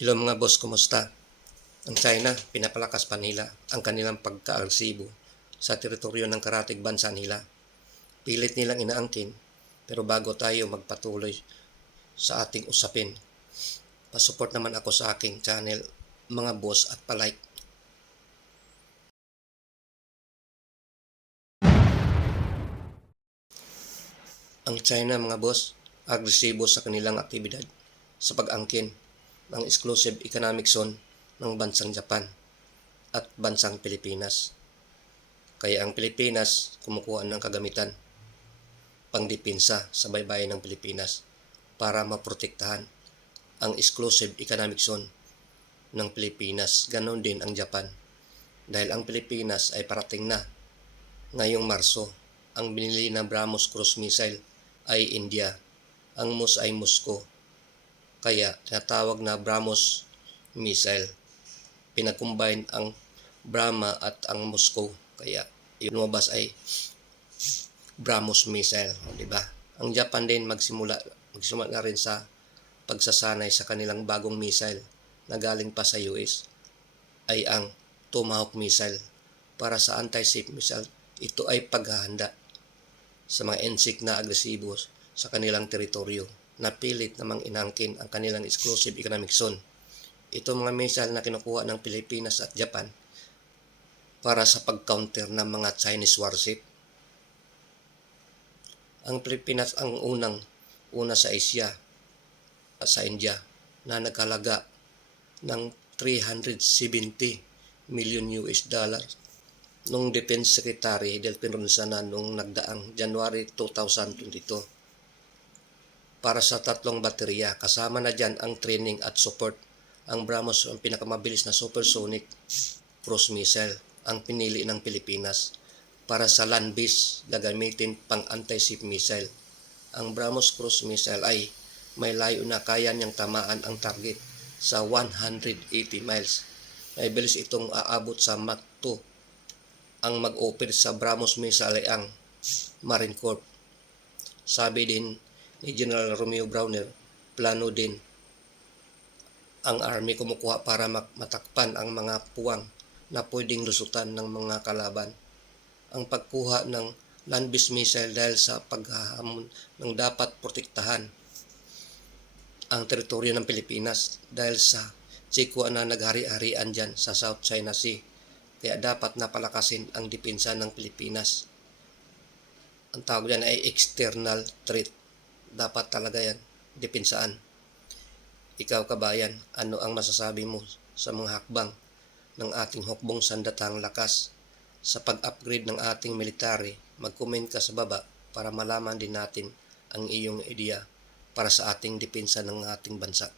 Hello mga boss, kumusta? Ang China, pinapalakas pa nila ang kanilang pagka-agresibo sa teritoryo ng karatig bansa nila. Pilit nilang inaangkin, pero bago tayo magpatuloy sa ating usapin, pasupport naman ako sa aking channel, mga boss at palike. Ang China mga boss, agresibo sa kanilang aktibidad sa pag-angkin ng exclusive economic zone ng bansang Japan at bansang Pilipinas. Kaya ang Pilipinas kumukuha ng kagamitan pangdipinsa sa baybayin ng Pilipinas para maprotektahan ang exclusive economic zone ng Pilipinas. Ganon din ang Japan. Dahil ang Pilipinas ay parating na ngayong Marso. Ang binili na BrahMos cruise missile ay India. Ang MUS ay Moscow. Kaya tinatawag na BrahMos missile. Pinag-combine ang Brahma at ang Moscow. Kaya yung lumabas ay BrahMos missile, o, di ba? Ang Japan din magsimula magsimula na rin sa pagsasanay sa kanilang bagong missile na galing pa sa US ay ang Tomahawk missile para sa anti-ship missile. Ito ay paghahanda sa mga NSIC na agresibo sa kanilang teritoryo na pilit namang inangkin ang kanilang exclusive economic zone. Ito mga missile na kinukuha ng Pilipinas at Japan para sa pag-counter ng mga Chinese warship ang Pilipinas ang unang una sa Asia sa India na nagkalaga ng 370 million US dollars nung Defense Secretary Delphin Ronsana nung nagdaang January 2022 para sa tatlong baterya kasama na dyan ang training at support ang BrahMos ang pinakamabilis na supersonic cruise missile ang pinili ng Pilipinas para sa land base gagamitin pang anti-ship missile. Ang BrahMos cruise missile ay may layo na kaya niyang tamaan ang target sa 180 miles. May bilis itong aabot sa Mach 2. Ang mag-operate sa BrahMos missile ay ang Marine Corps. Sabi din ni General Romeo Browner, plano din ang Army kumukuha para matakpan ang mga puwang na pwedeng lusutan ng mga kalaban ang pagkuha ng land-based missile dahil sa paghahamon ng dapat protektahan ang teritoryo ng Pilipinas dahil sa Chikwa na naghari-harian dyan sa South China Sea. Kaya dapat napalakasin ang depensa ng Pilipinas. Ang tawag dyan ay external threat. Dapat talaga yan, depensaan. Ikaw kabayan, ano ang masasabi mo sa mga hakbang ng ating hukbong sandatang lakas sa pag-upgrade ng ating military, mag-comment ka sa baba para malaman din natin ang iyong ideya para sa ating depensa ng ating bansa.